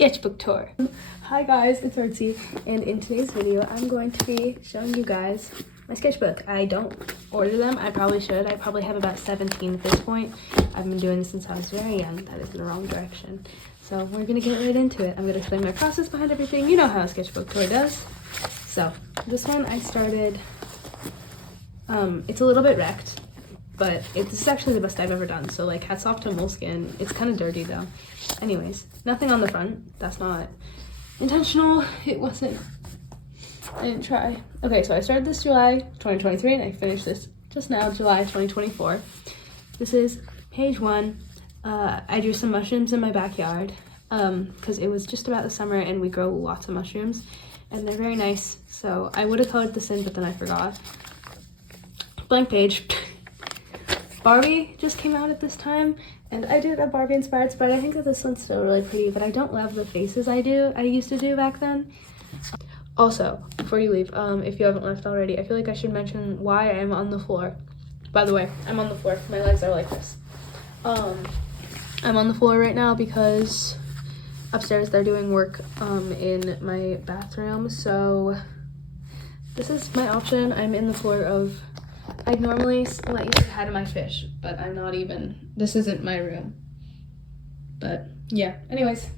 Sketchbook Tour. Hi guys, it's Artsy, and in today's video I'm going to be showing you guys my sketchbook. I don't order them. I probably should. I probably have about 17 at this point. I've been doing this since I was very young. That is in the wrong direction. So we're gonna get right into it. I'm gonna explain my process behind everything. You know how a sketchbook tour does. So this one I started, it's a little bit wrecked, but this is actually the best I've ever done. So like, hats off to Moleskin. It's kind of dirty though. Anyways, nothing on the front. That's not intentional. It wasn't. I didn't try. Okay, so I started this July 2023 and I finished this just now, July 2024. This is page 1. I drew some mushrooms in my backyard because it was just about the summer and we grow lots of mushrooms and they're very nice. So I would have colored this in, but then I forgot. Blank page. Barbie just came out at this time and I did a Barbie inspired spread. I think that this one's still really pretty, but I don't love the faces I used to do back then. Also, before you leave, if you haven't left already, I feel like I should mention why I'm on the floor. By the way, I'm on the floor. My legs are like this. I'm on the floor right now because upstairs they're doing work in my bathroom. So this is my option. I'm in the floor of, I'd normally let you say hi to my fish, but I'm not even, this isn't my room. But yeah, anyways,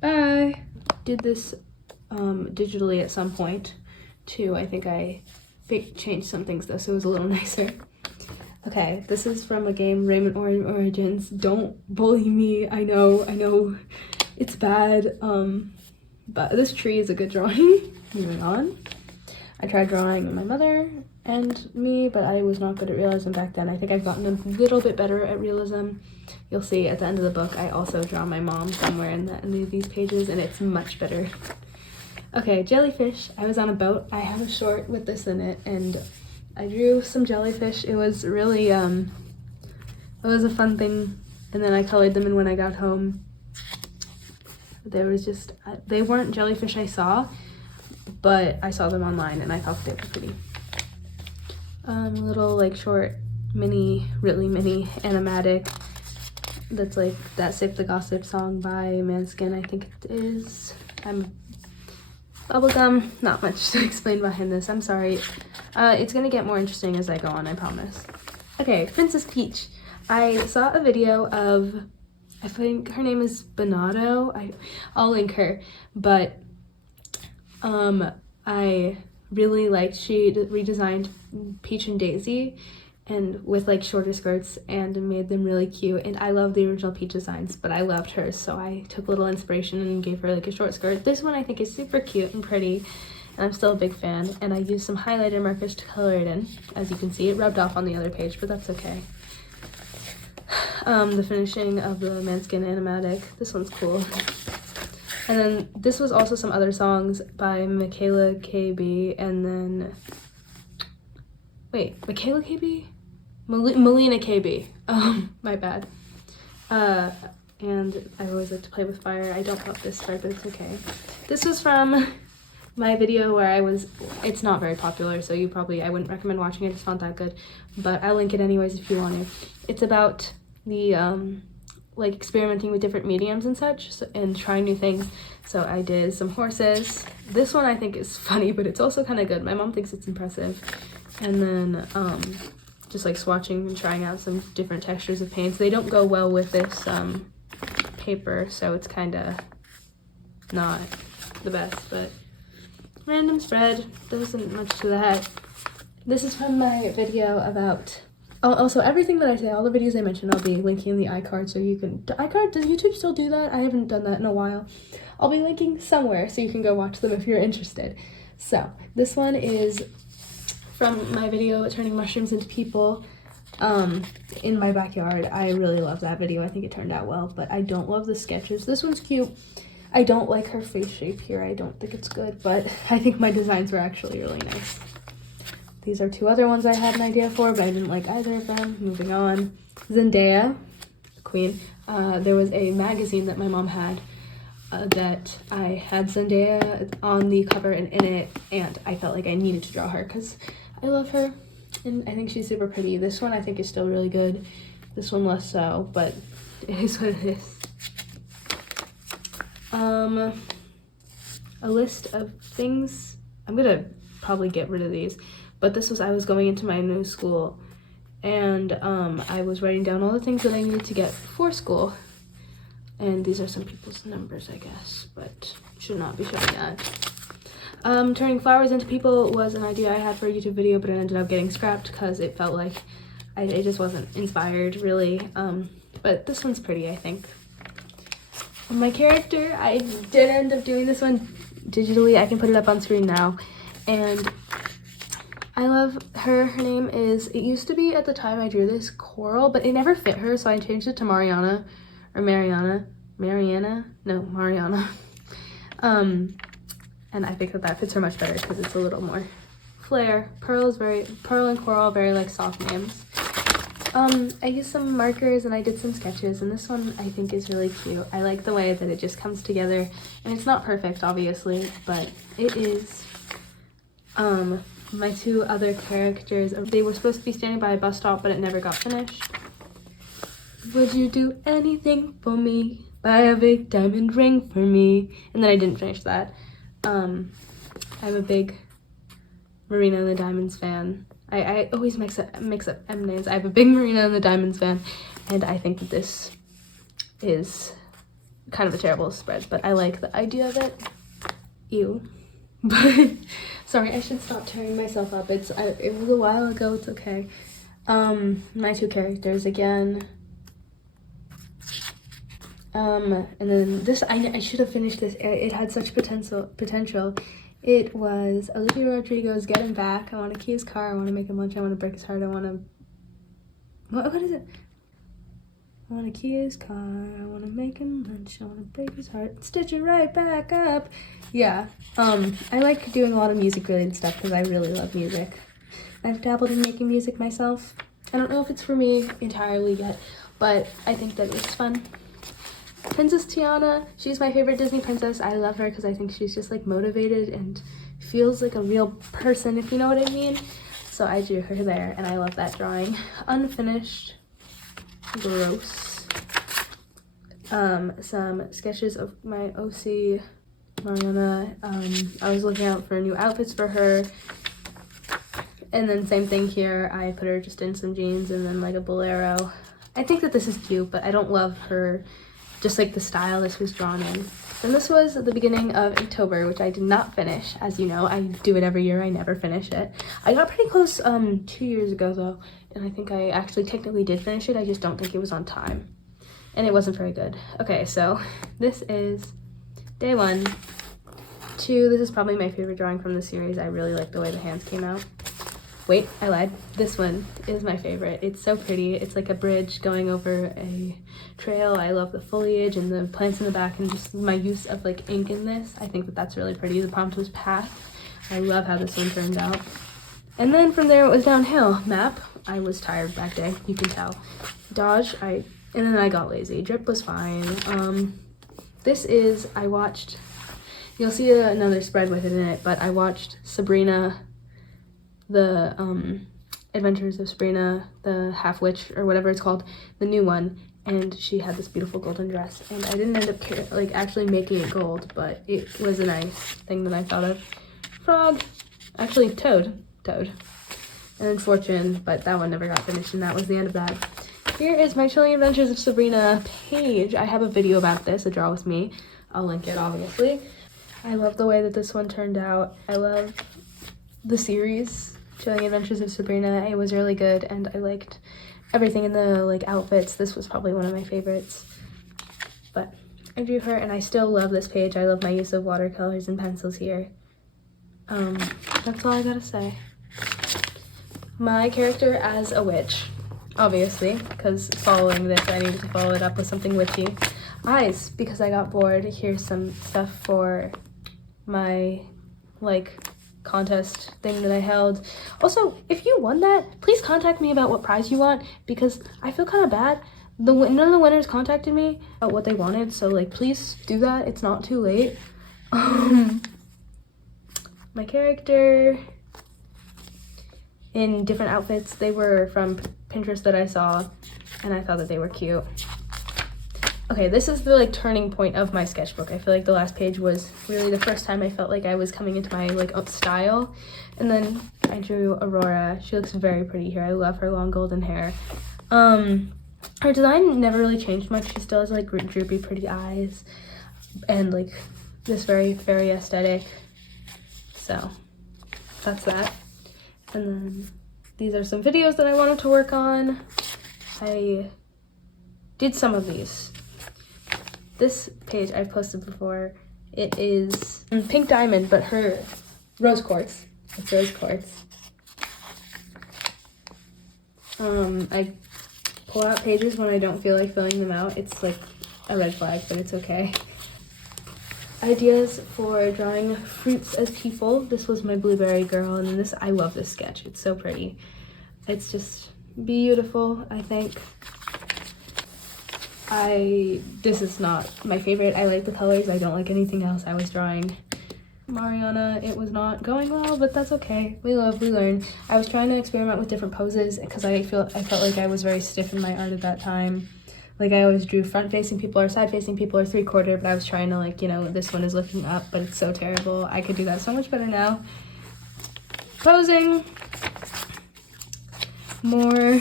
bye. Did this digitally at some point too. I think I changed some things though, so it was a little nicer. Okay, this is from a game, Raymond Origins. Don't bully me. I know it's bad, but this tree is a good drawing. Moving on. I tried drawing my mother and me, but I was not good at realism back then. I think I've gotten a little bit better at realism. You'll see at the end of the book, I also draw my mom somewhere in the end of these pages, and it's much better. Okay, jellyfish. I was on a boat. I have a short with this in it, and I drew some jellyfish. It was really, it was a fun thing, and then I colored them in when I got home. There was just, they weren't jellyfish I saw, but I saw them online, and I thought they were pretty. Little, like, short, really mini animatic. That's like that Sip the Gossip song by Manskin, I think it is. Bubblegum, not much to explain behind this, I'm sorry. It's gonna get more interesting as I go on, I promise. Okay, Princess Peach. I saw a video of, I think her name is Bonato. I'll link her, but I really liked, she redesigned Peach and Daisy and with like shorter skirts and made them really cute, and I love the original Peach designs, but I loved hers, so I took a little inspiration and gave her like a short skirt. This one I think is super cute and pretty, and I'm still a big fan, and I used some highlighter markers to color it in. As you can see, it rubbed off on the other page, but that's okay. The finishing of the Manskin animatic, this one's cool. And then this was also some other songs by Michaela KB, and then, wait, Michaela KB? Melina KB. My bad. And I always like to play with fire. I don't love this part, but it's okay. This was from my video where it's not very popular, so I wouldn't recommend watching it. It's not that good, but I'll link it anyways if you want to. It's about the, like experimenting with different mediums and such, and trying new things. So I did some horses. This one I think is funny, but it's also kind of good. My mom thinks it's impressive. And then just like swatching and trying out some different textures of paints. They don't go well with this paper, so it's kind of not the best, but random spread. There isn't much to that. This is from my video about, also everything that I say, all the videos I mentioned, I'll be linking in the iCard, so you can, iCard, does YouTube still do that? I haven't done that in a while. I'll be linking somewhere so you can go watch them if you're interested. So this one is from my video, Turning Mushrooms into People, in my backyard. I really love that video. I think it turned out well, but I don't love the sketches. This one's cute. I don't like her face shape here. I don't think it's good, but I think my designs were actually really nice. These are two other ones I had an idea for, but I didn't like either of them. Moving on. Zendaya, queen. There was a magazine that my mom had that I had Zendaya on the cover and in it, and I felt like I needed to draw her because I love her and I think she's super pretty. This one I think is still really good. This one less so, but it is what it is. A list of things. I'm gonna probably get rid of these, but this was, I was going into my new school, and I was writing down all the things that I needed to get for school. And these are some people's numbers, I guess, but should not be showing that. Turning flowers into people was an idea I had for a YouTube video, but it ended up getting scrapped because it felt like it just wasn't inspired, really. But this one's pretty, I think. And my character, I did end up doing this one digitally. I can put it up on screen now. And I love her. Her name is, it used to be at the time I drew this, Coral, but it never fit her, so I changed it to Mariana. Or Mariana? No, Mariana. And I think that fits her much better because it's a little more flair. Pearl and Coral, very like soft names. I used some markers and I did some sketches, and this one I think is really cute. I like the way that it just comes together, and it's not perfect obviously, but it is. My two other characters, they were supposed to be standing by a bus stop, but it never got finished. Would you do anything for me? Buy a big diamond ring for me. And then I didn't finish that. I'm a big Marina and the Diamonds fan. I always mix up M names. I have a big Marina and the Diamonds fan, and I think that this is kind of a terrible spread, but I like the idea of it. Ew. But sorry, I should stop tearing myself up. It was a while ago. It's okay. My two characters again. And then this, I should have finished this. It had such potential. It was Olivia Rodrigo's Get Him Back. I want to key his car. I want to make him lunch. I want to break his heart. I want to... What is it? I want to key his car. I want to make him lunch. I want to break his heart. Stitch it right back up. Yeah. I like doing a lot of music related stuff because I really love music. I've dabbled in making music myself. I don't know if it's for me entirely yet, but I think that it's fun. Princess Tiana, she's my favorite Disney princess. I love her because I think she's just like motivated and feels like a real person, if you know what I mean. So I drew her there, and I love that drawing. Unfinished. Gross. Some sketches of my OC, Mariana. I was looking out for new outfits for her. And then same thing here. I put her just in some jeans and then like a bolero. I think that this is cute, but I don't love her, just like the style this was drawn in. And this was at the beginning of October, which I did not finish. As you know, I do it every year. I never finish it. I got pretty close 2 years ago though, and I think I actually technically did finish it. I just don't think it was on time, and it wasn't very good. Okay, so this is day 1. 2, this is probably my favorite drawing from the series. I really like the way the hands came out. Wait, I lied. This one is my favorite. It's so pretty. It's like a bridge going over a trail. I love the foliage and the plants in the back, and just my use of like ink in this. I think that that's really pretty. The prompt was path. I love how this one turned out. And then from there it was downhill. Map. I was tired that day. You can tell. Dodge. And then I got lazy. Drip was fine. This is, I watched, you'll see another spread with it in it, but I watched Sabrina, the Adventures of Sabrina, the Half Witch, or whatever it's called, the new one, and she had this beautiful golden dress, and I didn't end up like actually making it gold, but it was a nice thing that I thought of. Frog, actually Toad, and then Fortune, but that one never got finished, and that was the end of that. Here is my Chilling Adventures of Sabrina page. I have a video about this, a draw with me. I'll link it obviously. I love the way that this one turned out. I love the series Chilling Adventures of Sabrina. It was really good, and I liked everything in the like outfits. This was probably one of my favorites, but I drew her, and I still love this page. I love my use of watercolors and pencils here. That's all I gotta say. My character as a witch, obviously, because following this I needed to follow it up with something witchy. Eyes, because I got bored. Here's some stuff for my like contest thing that I held. Also, if you won that, please contact me about what prize you want, because I feel kind of bad. None of the winners contacted me about what they wanted, so like please do that. It's not too late. My character in different outfits. They were from Pinterest that I saw, and I thought that they were cute. Okay, this is the like turning point of my sketchbook. I feel like the last page was really the first time I felt like I was coming into my like style. And then I drew Aurora. She looks very pretty here. I love her long golden hair. Her design never really changed much. She still has like droopy pretty eyes and like this very fairy aesthetic. So that's that. And then these are some videos that I wanted to work on. I did some of these. This page I've posted before. It is pink diamond, but her rose quartz. It's rose quartz. I pull out pages when I don't feel like filling them out. It's like a red flag, but it's okay. Ideas for drawing fruits as people. This was my blueberry girl, and then this, I love this sketch. It's so pretty. It's just beautiful, I think. This is not my favorite. I like the colors. I don't like anything else I was drawing. Mariana, it was not going well, but that's okay. We love, we learn. I was trying to experiment with different poses because I felt like I was very stiff in my art at that time. Like I always drew front-facing people or side-facing people or three-quarter, but I was trying to like, you know, this one is looking up, but it's so terrible. I could do that so much better now. Posing. More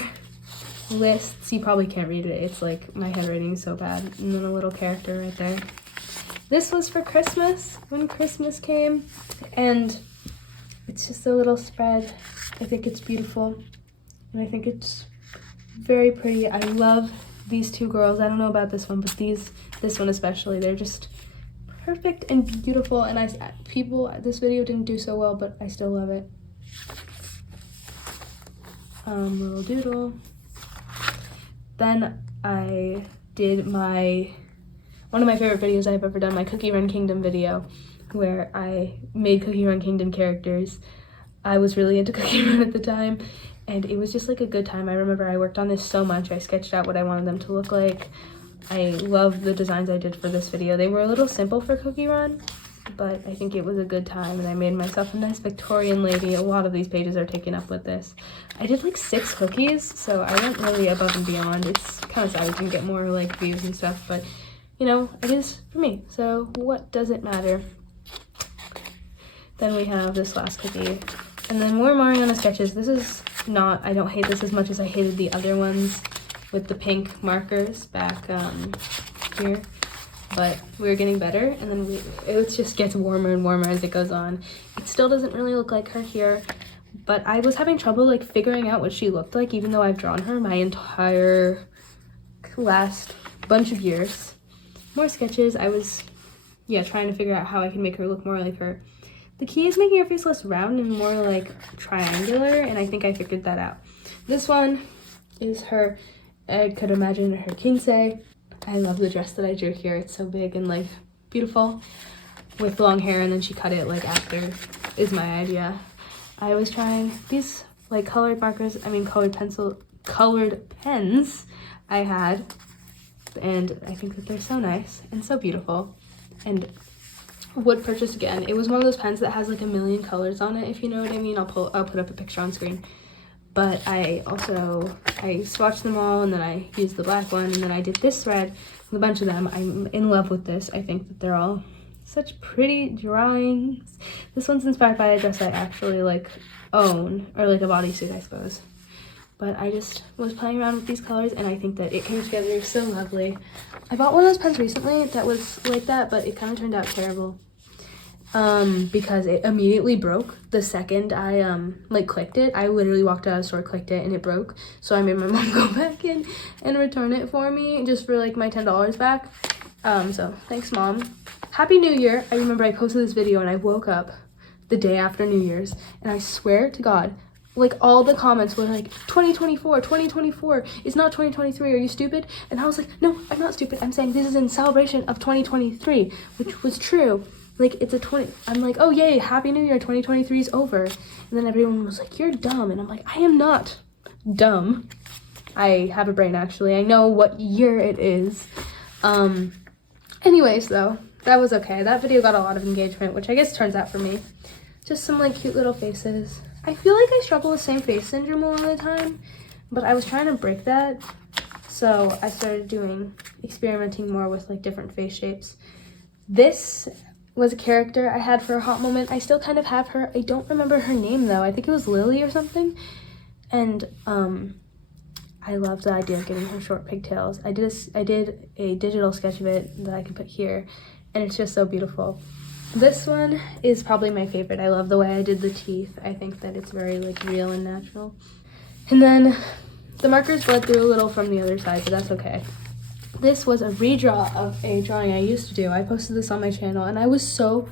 lists. You probably can't read it. It's like my handwriting is so bad. And then a little character right there. This was for Christmas, when Christmas came, and it's just a little spread. I think it's beautiful, and I think it's very pretty. I love these two girls. I don't know about this one, but this one especially, they're just perfect and beautiful, and this video didn't do so well, but I still love it. Little doodle. Then I did one of my favorite videos I've ever done, my Cookie Run Kingdom video, where I made Cookie Run Kingdom characters. I was really into Cookie Run at the time, and it was just like a good time. I remember I worked on this so much. I sketched out what I wanted them to look like. I love the designs I did for this video. They were a little simple for Cookie Run, but I think it was a good time, and I made myself a nice Victorian lady. A lot of these pages are taken up with this. I did like 6 cookies, so I went really above and beyond. It's kind of sad we can get more like views and stuff, but you know, it is for me, so what does it matter? Then we have this last cookie, and then more Mariana sketches. This is not, I don't hate this as much as I hated the other ones with the pink markers back here, but we're getting better, and then it just gets warmer and warmer as it goes on. It still doesn't really look like her here, but I was having trouble like figuring out what she looked like, even though I've drawn her my entire last bunch of years. More sketches. I was, trying to figure out how I can make her look more like her. The key is making her face less round and more like triangular, and I think I figured that out. This one is her, I could imagine her quince. I love the dress that I drew here. It's so big and like beautiful with long hair, and then she cut it like after is my idea. I was trying these like colored markers, colored pens I had, and I think that they're so nice and so beautiful. And would purchase again. It was one of those pens that has like a million colors on it, if you know what I mean. I'll put up a picture on screen. But I swatched them all, and then I used the black one, and then I did this thread with a bunch of them. I'm in love with this. I think that they're all such pretty drawings. This one's inspired by a dress I actually like own, or like a bodysuit, I suppose. But I just was playing around with these colors, and I think that it came together so lovely. I bought one of those pens recently that was like that, but it kind of turned out terrible. Because it immediately broke the second I clicked it. I literally walked out of the store, clicked it, and it broke. So I made my mom go back in and return it for me, just for like my $10 back. So thanks, Mom. Happy New Year. I remember I posted this video and I woke up the day after New Year's, and I swear to God, like all the comments were like 2024, it's not 2023, are you stupid? And I was like, no, I'm not stupid. I'm saying this is in celebration of 2023, which was true. Like it's I'm like, oh yay, Happy New Year, 2023 is over. And then everyone was like, you're dumb. And I'm like, I am not dumb. I have a brain, actually. I know what year it is. Anyways though, that was okay. That video got a lot of engagement, which I guess turns out for me. Just some like cute little faces. I feel like I struggle with same face syndrome a lot of the time, but I was trying to break that. So I started experimenting more with like different face shapes. This was a character I had for a hot moment. I still kind of have her. I don't remember her name though. I think it was Lily or something. And I love the idea of giving her short pigtails. I did a digital sketch of it that I can put here, and it's just so beautiful. This one is probably my favorite. I love the way I did the teeth. I think that it's very like real and natural. And then the markers bled through a little from the other side, but that's okay. This was a redraw of a drawing I used to do. I posted this on my channel, and I was so...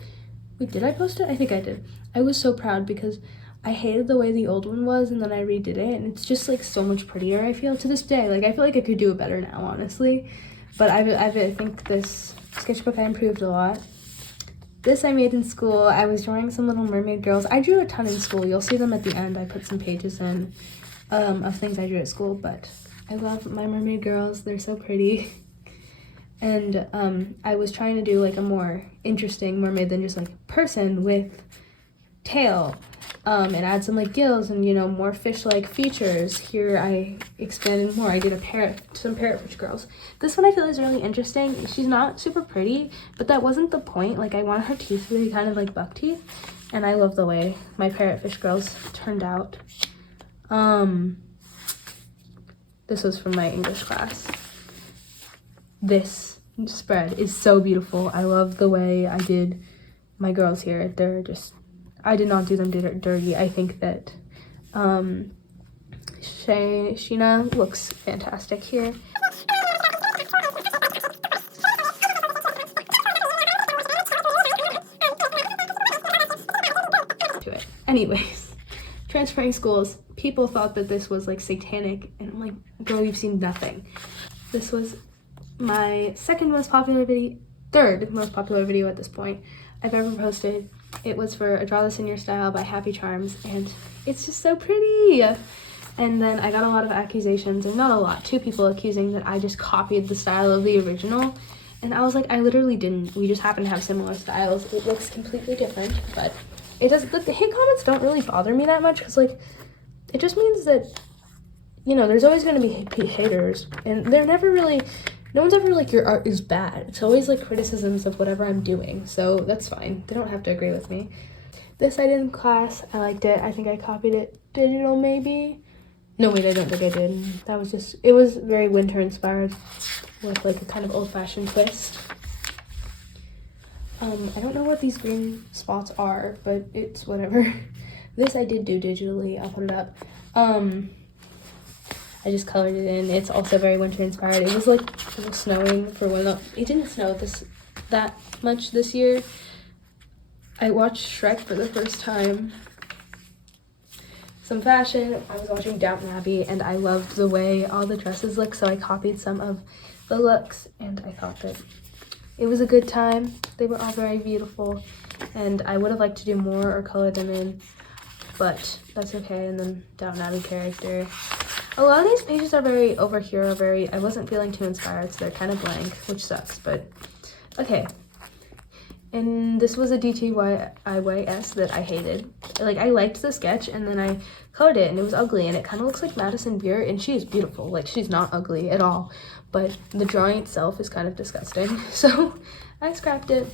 Wait, did I post it? I think I did. I was so proud because I hated the way the old one was, and then I redid it, and it's just like so much prettier, I feel, to this day. Like, I feel like I could do it better now, honestly. But I think this sketchbook I improved a lot. This I made in school. I was drawing some little mermaid girls. I drew a ton in school. You'll see them at the end. I put some pages in of things I drew at school, but I love my mermaid girls. They're so pretty. And I was trying to do like a more interesting mermaid than just like person with tail, and add some like gills and, you know, more fish-like features. Here I expanded more. I did some parrotfish girls. This one I feel is really interesting. She's not super pretty, but that wasn't the point. Like, I wanted her teeth to be kind of like buck teeth, and I love the way my parrotfish girls turned out. This was from my English class. This spread is so beautiful. I love the way I did my girls here. They're just, I did not do them dirty. I think that Sheena looks fantastic here. Anyways, transferring schools, people thought that this was like satanic, and I'm like, girl, you've seen nothing. This was my third most popular video at this point I've ever posted. It was for a Draw This in Your Style by Happy Charms, and it's just so pretty. And then I got a lot of accusations, or not a lot, 2 people accusing that I just copied the style of the original. And I was like, I literally didn't. We just happen to have similar styles. It looks completely different, but it does. Like, the hate comments don't really bother me that much, because like, it just means that, you know, there's always going to be haters, and they're never really, no one's ever like, your art is bad. It's always like criticisms of whatever I'm doing, so that's fine. They don't have to agree with me. This I did in class. I liked it. I think I copied it digital, maybe. No, wait, I don't think I did. That was just, it was very winter inspired with like a kind of old-fashioned twist. I don't know what these green spots are, but it's whatever. This I did do digitally. I'll put it up. I just colored it in. It's also very winter inspired. It was like snowing for one. It didn't snow that much this year. I watched Shrek for the first time. Some fashion. I was watching Downton Abbey, and I loved the way all the dresses look, so I copied some of the looks, and I thought that it was a good time. They were all very beautiful, and I would have liked to do more or color them in, but that's okay. And then Downton Abbey character. A lot of these pages are very over here, I wasn't feeling too inspired, so they're kind of blank, which sucks, but okay. And this was a DTYIYS that I hated. Like, I liked the sketch, and then I colored it, and it was ugly, and it kind of looks like Madison Beer, and she is beautiful. Like, she's not ugly at all, but the drawing itself is kind of disgusting, so I scrapped it.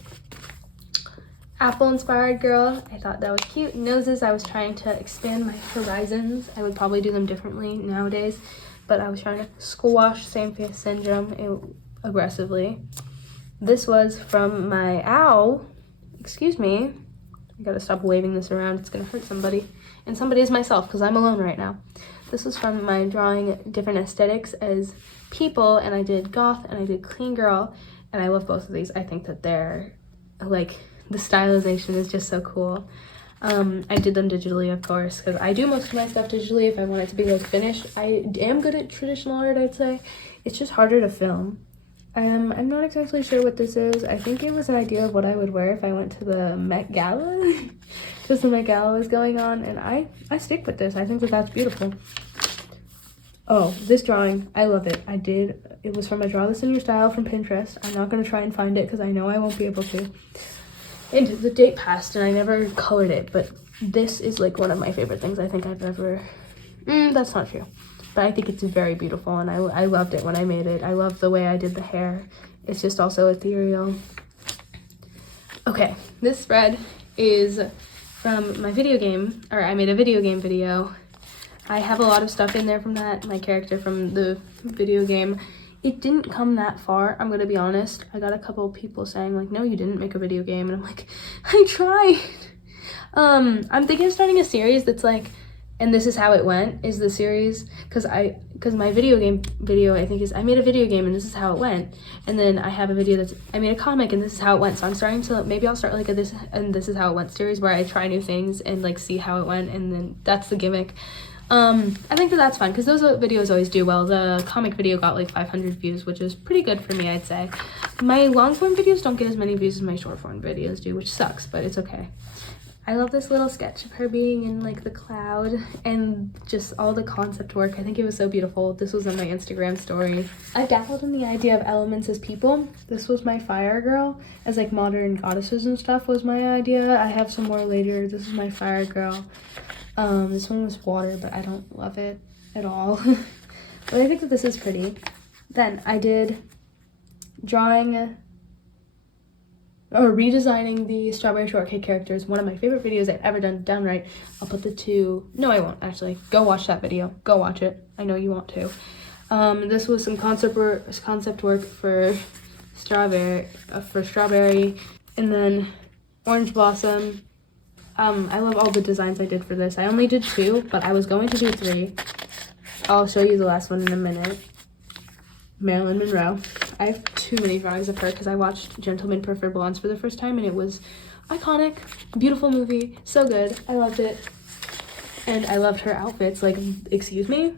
Apple inspired girl, I thought that was cute. Noses, I was trying to expand my horizons. I would probably do them differently nowadays, but I was trying to squash same face syndrome aggressively. This was from my, ow, excuse me. I gotta stop waving this around, it's gonna hurt somebody. And somebody is myself, because I'm alone right now. This was from my drawing different aesthetics as people, and I did goth and I did clean girl, and I love both of these. I think that they're, like, the stylization is just so cool. I did them digitally, of course, because I do most of my stuff digitally if I want it to be, like, finished. I am good at traditional art, I'd say. It's just harder to film. I'm not exactly sure what this is. I think it was an idea of what I would wear if I went to the Met Gala, because the Met Gala was going on, and I stick with this. I think that that's beautiful. Oh, this drawing, I love it. It was from a Draw This in Your Style from Pinterest. I'm not going to try and find it because I know I won't be able to. And the date passed and I never colored it, but this is like one of my favorite things I think I've ever, that's not true. but I think it's very beautiful, and I loved it when I made it. I love the way I did the hair. It's just also ethereal. Okay, this spread is from my video game, or I made a video game video. I have a lot of stuff in there from that, my character from the video game. It didn't come that far, I'm gonna be honest. I got a couple of people saying like, no, you didn't make a video game, and I'm like, I tried. I'm thinking of starting a series that's like, and this is how it went, is the series, because my video game video, I think, is I made a video game and this is how it went, and then I have a video that's I made a comic and this is how it went. So I'm starting to, maybe I'll start like a this and this is how it went series where I try new things and like see how it went, and then that's the gimmick. I think that's fun because those videos always do well. The comic video got like 500 views, which is pretty good for me, I'd say. My long form videos don't get as many views as my short form videos do, which sucks, but it's okay. I love this little sketch of her being in like the cloud and just all the concept work. I think it was so beautiful. This was on my Instagram story. I dabbled in the idea of elements as people. This was my fire girl, as like modern goddesses and stuff was my idea. I have some more later. This is my fire girl. This one was water, but I don't love it at all. But I think that this is pretty. Then I did drawing or redesigning the strawberry shortcake characters, one of my favorite videos I've ever done right. I'll put the two, no I won't actually, go watch that video, go watch it, I know you want to. This was some concept work for strawberry, and then orange blossom. I love all the designs I did for this. I only did 2, but I was going to do 3. I'll show you the last one in a minute. Marilyn Monroe. I have too many drawings of her because I watched Gentlemen Prefer Blondes for the first time and it was iconic, beautiful movie, so good. I loved it. And I loved her outfits, like, excuse me?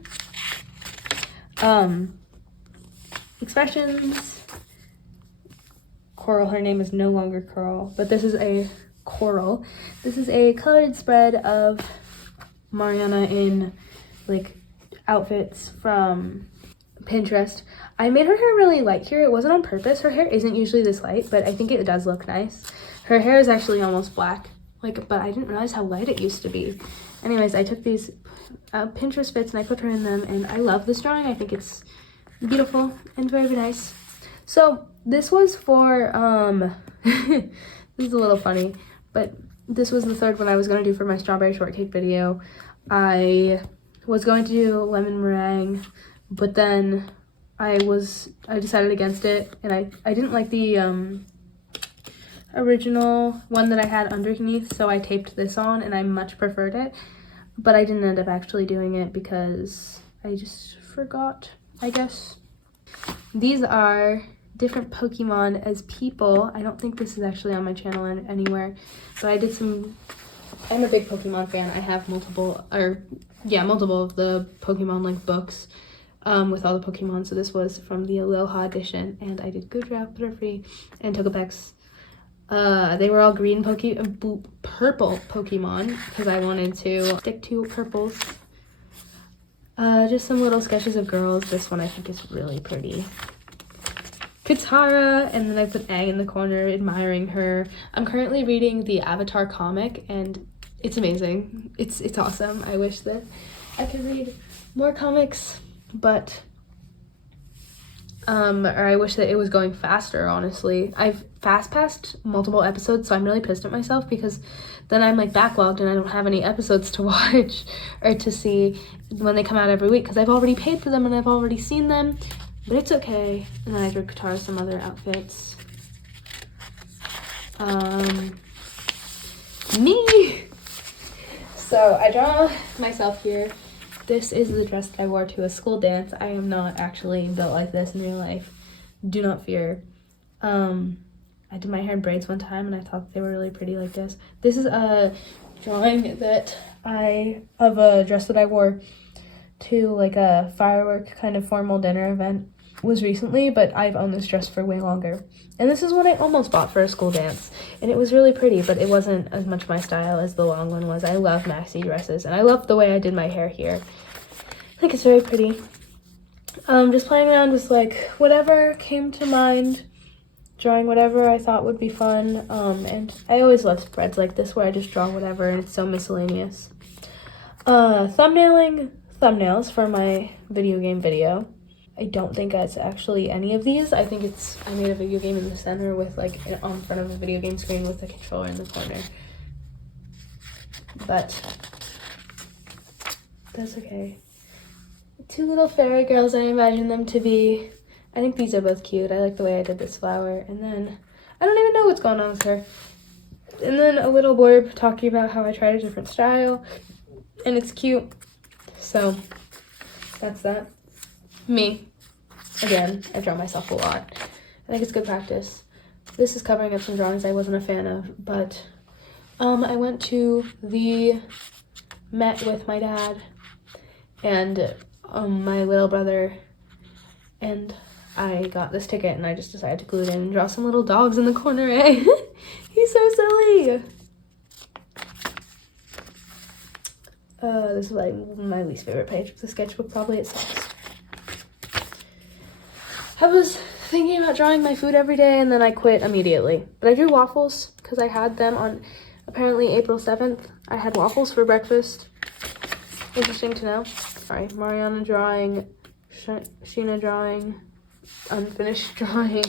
Expressions. Coral, her name is no longer Coral, but this is a Coral. This is a colored spread of Mariana in like outfits from Pinterest. I made her hair really light here. It wasn't on purpose. Her hair isn't usually this light, but I think it does look nice. Her hair is actually almost black, like, but I didn't realize how light it used to be. Anyways, I took these Pinterest fits and I put her in them, and I love this drawing. I think it's beautiful and very, very nice. So this was for this is a little funny, but this was the third one I was going to do for my strawberry shortcake video. I was going to do lemon meringue, but then I decided against it, and I didn't like the original one that I had underneath, so I taped this on, and I much preferred it, but I didn't end up actually doing it because I just forgot, I guess. These are different Pokemon as people. I don't think this is actually on my channel anywhere, but I did some, I'm a big Pokemon fan. I have multiple of the Pokemon like books with all the Pokemon. So this was from the Aloha edition, and I did Goodra, Butterfree, and Togepi's. They were all green purple Pokemon because I wanted to stick to purples. Just some little sketches of girls. This one I think is really pretty. Katara, and then I put Aang in the corner admiring her. I'm currently reading the Avatar comic and it's amazing. It's awesome. I wish that I could read more comics, but or I wish that it was going faster, honestly. I've fast-passed multiple episodes, so I'm really pissed at myself because then I'm like backlogged and I don't have any episodes to watch or to see when they come out every week because I've already paid for them and I've already seen them, but it's okay. And then I drew Katara some other outfits. Me! So I draw myself here. This is the dress that I wore to a school dance. I am not actually built like this in real life. Do not fear. I did my hair in braids one time and I thought they were really pretty like this. This is a drawing that of a dress that I wore to like a firework kind of formal dinner event. It was recently, but I've owned this dress for way longer. And this is what I almost bought for a school dance. And it was really pretty, but it wasn't as much my style as the long one was. I love maxi dresses, and I love the way I did my hair here. I think it's very pretty. Just playing around with like whatever came to mind, drawing whatever I thought would be fun. And I always love spreads like this where I just draw whatever and it's so miscellaneous. Thumbnailing thumbnails for my video game video. I don't think it's actually any of these. I think I made a video game in the center with like on front of a video game screen with the controller in the corner. But that's okay. 2 little fairy girls, I imagine them to be. I think these are both cute. I like the way I did this flower. And then I don't even know what's going on with her. And then a little blurb talking about how I tried a different style. And it's cute. So that's that. Me. Again, I draw myself a lot. I think it's good practice. This is covering up some drawings I wasn't a fan of, but I went to the Met with my dad and my little brother, and I got this ticket and I just decided to glue it in and draw some little dogs in the corner, eh? He's so silly. This is like my least favorite page of the sketchbook, probably. It sucks. I was thinking about drawing my food every day and then I quit immediately. But I drew waffles because I had them on apparently April 7th. I had waffles for breakfast. Interesting to know. Sorry, Mariana drawing, Sheena drawing, unfinished drawing.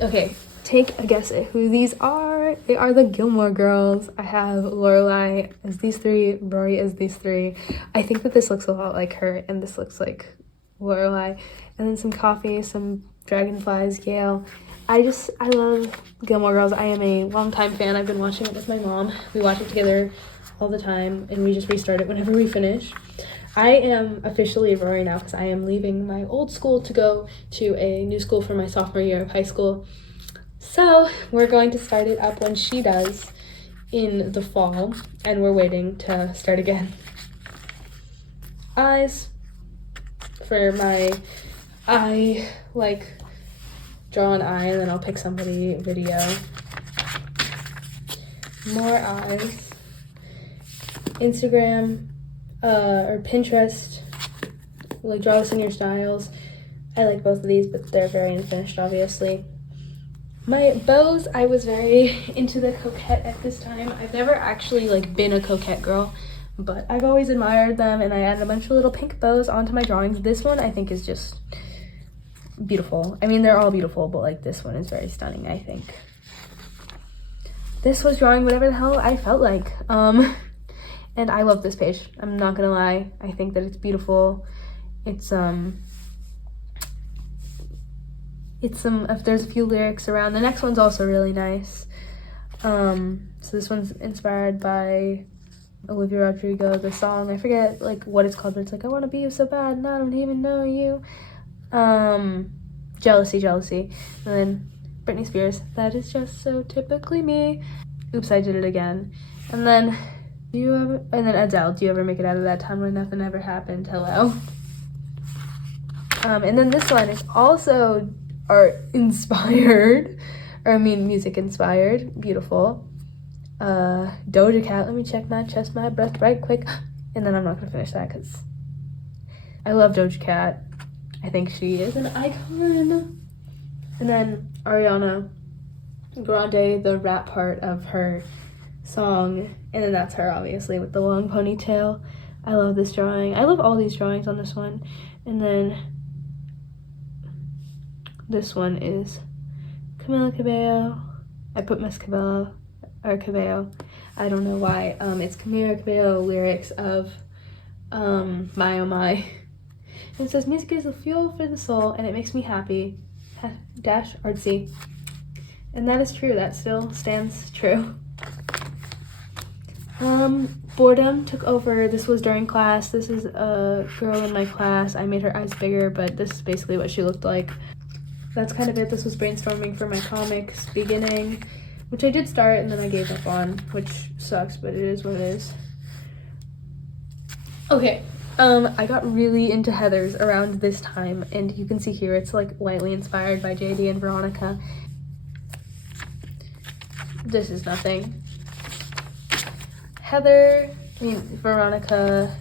Okay, take a guess at who these are. They are the Gilmore Girls. I have Lorelai as these 3, Rory as these 3. I think that this looks a lot like her and this looks like Lorelai, and then some coffee, some dragonflies, Gail. I love Gilmore Girls. I am a longtime fan. I've been watching it with my mom. We watch it together all the time, and we just restart it whenever we finish. I am officially Rory now because I am leaving my old school to go to a new school for my sophomore year of high school. So we're going to start it up when she does in the fall, and we're waiting to start again. Eyes. For I like draw an eye and then I'll pick somebody video. More eyes. Instagram or Pinterest, like draw us in your styles. I like both of these, but they're very unfinished, obviously. My bows, I was very into the coquette at this time. I've never actually like been a coquette girl, but I've always admired them, and I added a bunch of little pink bows onto my drawings. This one I think is just beautiful. I mean, they're all beautiful, but like this one is very stunning, I think. This was drawing whatever the hell I felt like. And I love this page. I'm not gonna lie. I think that it's beautiful. It's if there's a few lyrics around. The next one's also really nice. So this one's inspired by Olivia Rodrigo, the song. I forget like what it's called, but it's like, I want to be you so bad and I don't even know you. Jealousy. And then Britney Spears, that is just so typically me. Oops, I did it again. And then Adele, do you ever make it out of that time when nothing ever happened? Hello. And then this one is also art inspired, or I mean music inspired. Beautiful. Doja Cat, let me check my chest, my breath right quick. And then I'm not gonna finish that because I love Doja Cat. I think she is an icon. And then Ariana Grande, the rap part of her song, and then that's her obviously with the long ponytail. I love this drawing. I love all these drawings on this one. And then this one is Camila Cabello. I put Miss Cabello or Cabello. I don't know why. It's Camila Cabello lyrics of My Oh My. And it says, music is a fuel for the soul and it makes me happy. Dash artsy. And that is true. That still stands true. Boredom took over. This was during class. This is a girl in my class. I made her eyes bigger, but this is basically what she looked like. That's kind of it. This was brainstorming for my comics beginning, which I did start and then I gave up on, which sucks, but it is what it is. Okay, I got really into Heathers around this time, and you can see here it's like lightly inspired by JD and Veronica. This is nothing. Veronica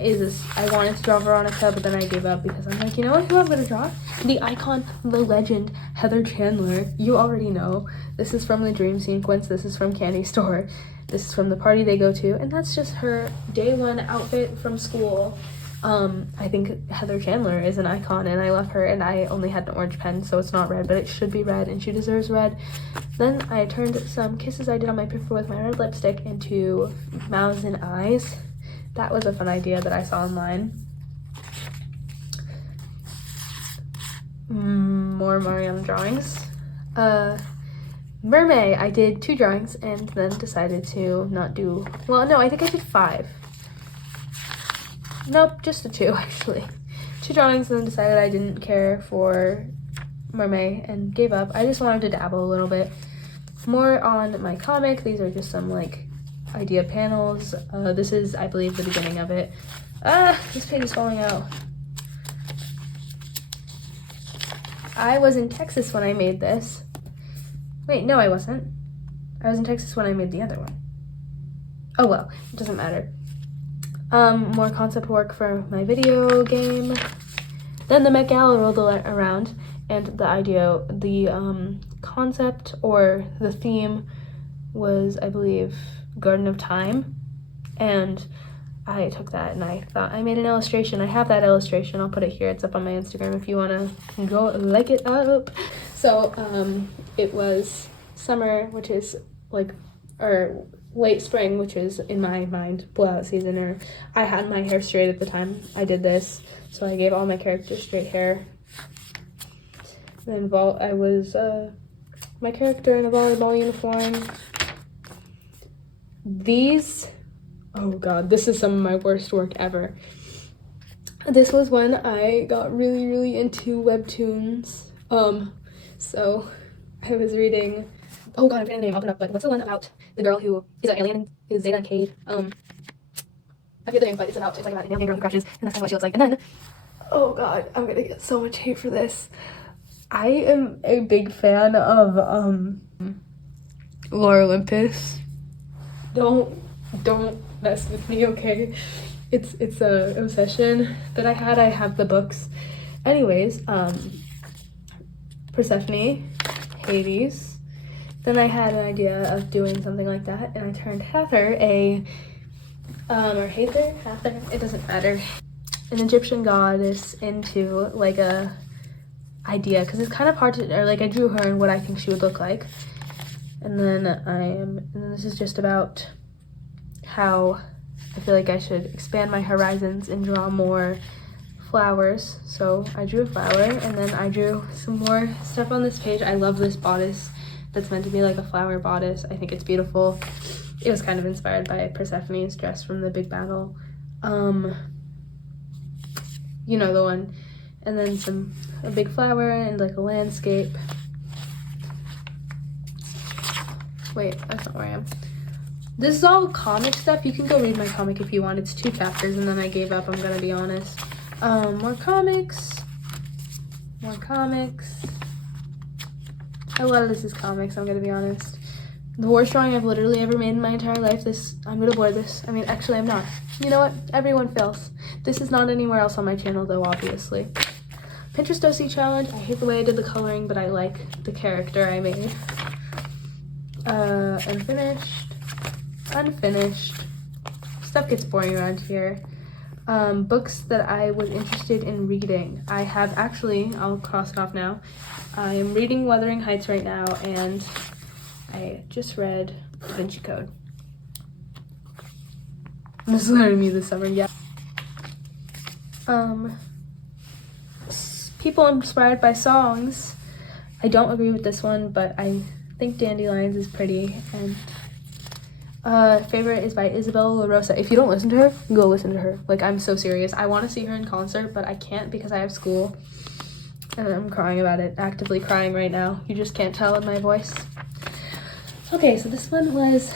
is this. I wanted to draw Veronica, but then I gave up because I'm like, you know what, who I'm gonna draw? The icon, the legend, Heather Chandler. You already know. This is from the dream sequence. This is from Candy Store. This is from the party they go to, and that's just her day one outfit from school. I think Heather Chandler is an icon, and I love her, and I only had an orange pen, so it's not red, but it should be red, and she deserves red. Then I turned some kisses I did on my paper with my red lipstick into mouths and eyes. That was a fun idea that I saw online. More Mariana drawings. Mermaid, I did 2 drawings and then decided to not do, well, no, I think I did 5. Nope, just the 2 actually. 2 drawings and then decided I didn't care for Mermaid and gave up. I just wanted to dabble a little bit. More on my comic. These are just some like idea panels. This is, I believe, the beginning of it. This page is falling out. I was in Texas when I made this. Wait, no, I wasn't. I was in Texas when I made the other one. Oh well, it doesn't matter. More concept work for my video game. Then the Met Gala rolled around, and the concept or the theme was, I believe, Garden of Time. And I took that and I thought I made an illustration. I have that illustration. I'll put it here. It's up on my Instagram if you want to go like it up. So it was summer, which is like, or late spring, which is in my mind blowout season, or I had my hair straight at the time I did this, so I gave all my characters straight hair. Then I was my character in a volleyball uniform. These, oh god, this is some of my worst work ever. This was when I got really into webtoons. So I was reading, oh god, I'm forgetting the name, I'll put it up, but what's the one about the girl who is an alien, is Zeta and Cade? I forget the name, but it's like about an alien girl who crashes, and that's kind of what she looks like. And then, oh god, I'm gonna get so much hate for this. I am a big fan of Lore Olympus. Don't mess with me, okay? It's a obsession that I had. I have the books. Anyways, Persephone, Hades. Then I had an idea of doing something like that, and I turned Hathor Hathor, it doesn't matter, an Egyptian goddess into like a idea, because it's kind of hard to, or like I drew her and what I think she would look like. And then this is just about how I feel like I should expand my horizons and draw more flowers. So I drew a flower, and then I drew some more stuff on this page. I love this bodice that's meant to be like a flower bodice. I think it's beautiful. It was kind of inspired by Persephone's dress from the big battle. You know the one. And then a big flower and like a landscape. Wait, that's not where I am. This is all comic stuff. You can go read my comic if you want. It's 2 chapters and then I gave up, I'm gonna be honest. More comics. A lot of this is comics, I'm gonna be honest. The worst drawing I've literally ever made in my entire life. I'm gonna blur this. I mean, actually I'm not. You know what? Everyone fails. This is not anywhere else on my channel though, obviously. Pinterest OC challenge. I hate the way I did the coloring, but I like the character I made. Unfinished. Stuff gets boring around here. Books that I was interested in reading. I have actually, I'll cross it off now. I am reading Wuthering Heights right now, and I just read Da Vinci Code. This is learning me this summer, yeah. People inspired by songs. I don't agree with this one, but I think Dandelions is pretty, and favorite is by Isabella La Rosa. If you don't listen to her, go listen to her. Like, I'm so serious. I want to see her in concert, but I can't because I have school. And I'm crying about it. Actively crying right now. You just can't tell in my voice. Okay, so this one was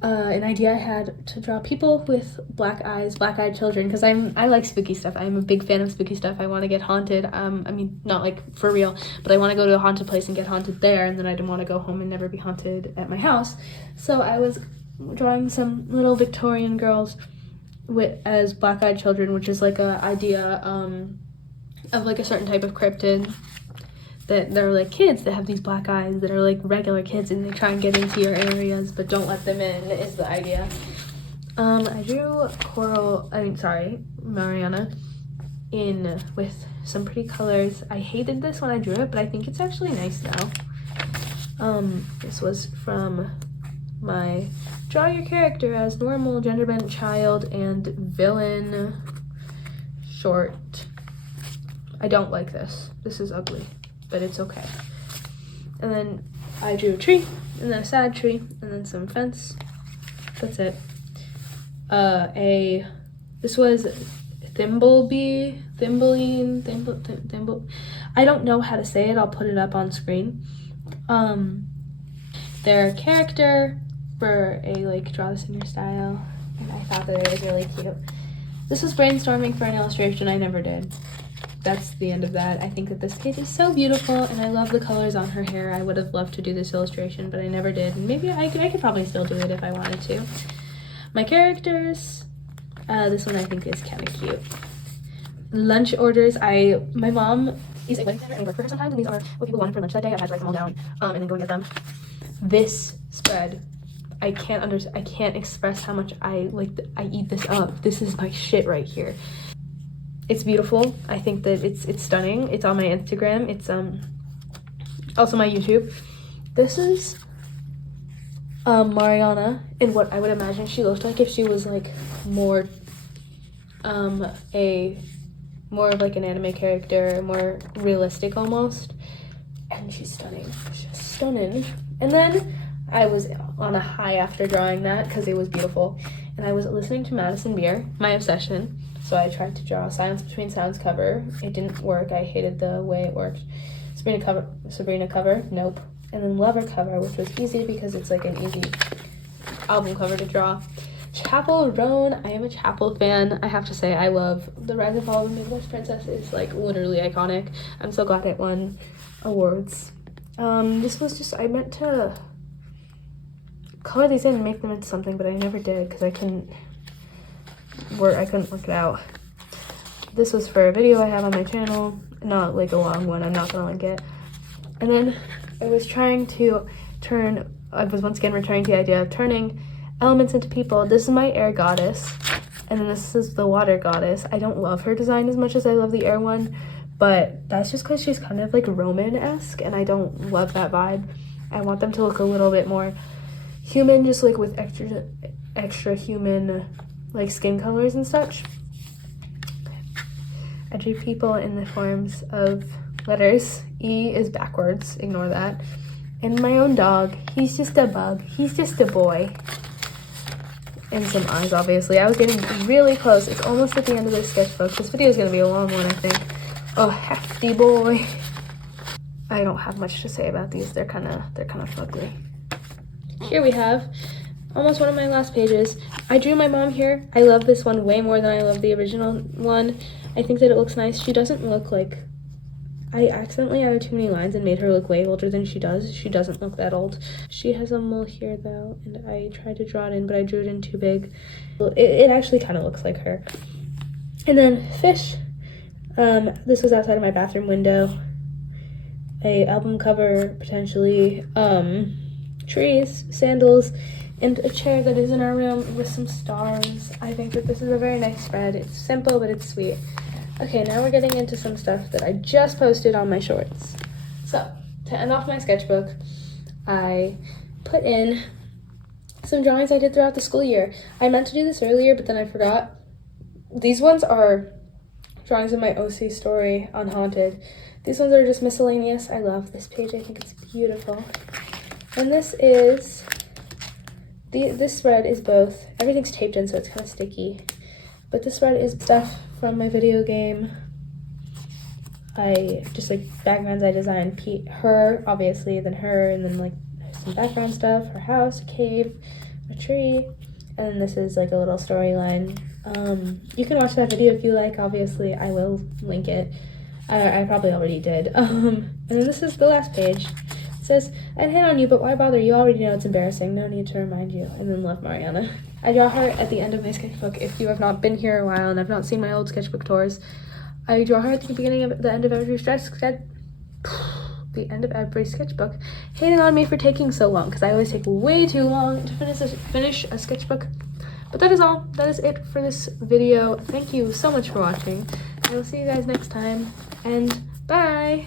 an idea I had to draw people with black eyes, black-eyed children, because I like spooky stuff. I'm a big fan of spooky stuff. I want to get haunted. I mean, not like for real, but I want to go to a haunted place and get haunted there, and then I didn't want to go home and never be haunted at my house. So I was drawing some little Victorian girls as black-eyed children, which is like a idea of like a certain type of cryptid. that they're like kids that have these black eyes that are like regular kids, and they try and get into your areas but don't let them in, is the idea. I drew Mariana in with some pretty colors. I hated this when I drew it, but I think it's actually nice now. This was from my Draw Your Character as Normal, Gender Bent Child, and Villain short. I don't like this. This is ugly, but it's okay. And then I drew a tree, and then a sad tree, and then some fence. That's it. This was Thimblebee, I don't know how to say it. I'll put it up on screen. Their character for a like draw this in your style, and I thought that it was really cute. This was brainstorming for an illustration. I never did. That's the end of that. I think that this page is so beautiful, and I love the colors on her hair. I would have loved to do this illustration, but I never did. And maybe I could probably still do it if I wanted to. My characters, this one I think is kind of cute. Lunch orders, my mom is a wedding planner, and I work for her sometimes, and these are what people wanted for lunch that day. I had to write them all down and then go and get them. This spread, I can't express how much I eat this up. This is my shit right here. It's beautiful. I think that it's stunning. It's on my Instagram. It's also my YouTube. This is Mariana in what I would imagine she looked like if she was like more of like an anime character, more realistic almost. And she's stunning. She's stunning. And then I was on a high after drawing that because it was beautiful. And I was listening to Madison Beer, my obsession. So I tried to draw Silence Between Sounds cover. It didn't work. I hated the way it worked. Sabrina cover, nope. And then Lover cover, which was easy because it's like an easy album cover to draw. Chapel Roan, I am a Chapel fan. I have to say, I love The Rise and Fall of the Midwest Princess. Is like literally iconic. I'm so glad it won awards. This was just, I meant to color these in and make them into something, but I never did because I couldn't work it out. This was for a video I have on my channel, not like a long one. I'm not gonna link it. And then I was once again returning to the idea of turning elements into people. This is my air goddess, and then this is the water goddess. I don't love her design as much as I love the air one, but that's just because she's kind of like Roman-esque, and I don't love that vibe. I want them to look a little bit more human, just like with extra human like skin colors and such. I drew people in the forms of letters. E is backwards, ignore that. And my own dog, he's just a bug, he's just a boy. And some eyes, obviously. I was getting really close. It's almost at the end of this sketchbook. This video is going to be a long one, I think. Oh, hefty boy. I don't have much to say about these. They're kind of fugly. Here we have almost one of my last pages. I drew my mom here. I love this one way more than I love the original one. I think that it looks nice. She doesn't look like... I accidentally added too many lines and made her look way older than she does. She doesn't look that old. She has a mole here though, and I tried to draw it in, but I drew it in too big. It actually kind of looks like her. And then fish. This was outside of my bathroom window. A album cover, potentially. Trees, sandals, and a chair that is in our room with some stars. I think that this is a very nice spread. It's simple, but it's sweet. Okay, now we're getting into some stuff that I just posted on my shorts. So, to end off my sketchbook, I put in some drawings I did throughout the school year. I meant to do this earlier, but then I forgot. These ones are drawings of my OC story on Haunted. These ones are just miscellaneous. I love this page. I think it's beautiful. And this is, this spread is both, everything's taped in, so it's kind of sticky. But this spread is stuff from my video game. I just like backgrounds I designed. Her, obviously, then her, and then like some background stuff, her house, a cave, a tree, and then this is like a little storyline. You can watch that video if you like. Obviously, I will link it. I probably already did. And then this is the last page. It says, "I'd hit on you, but why bother? You already know it's embarrassing. No need to remind you." And then love, Mariana. I draw her at the end of my sketchbook. If you have not been here a while and have not seen my old sketchbook tours, I draw her at the beginning of the end of every the end of every sketchbook, hating on me for taking so long, because I always take way too long to finish a sketchbook. But that is all. That is it for this video. Thank you so much for watching. I will see you guys next time, and bye!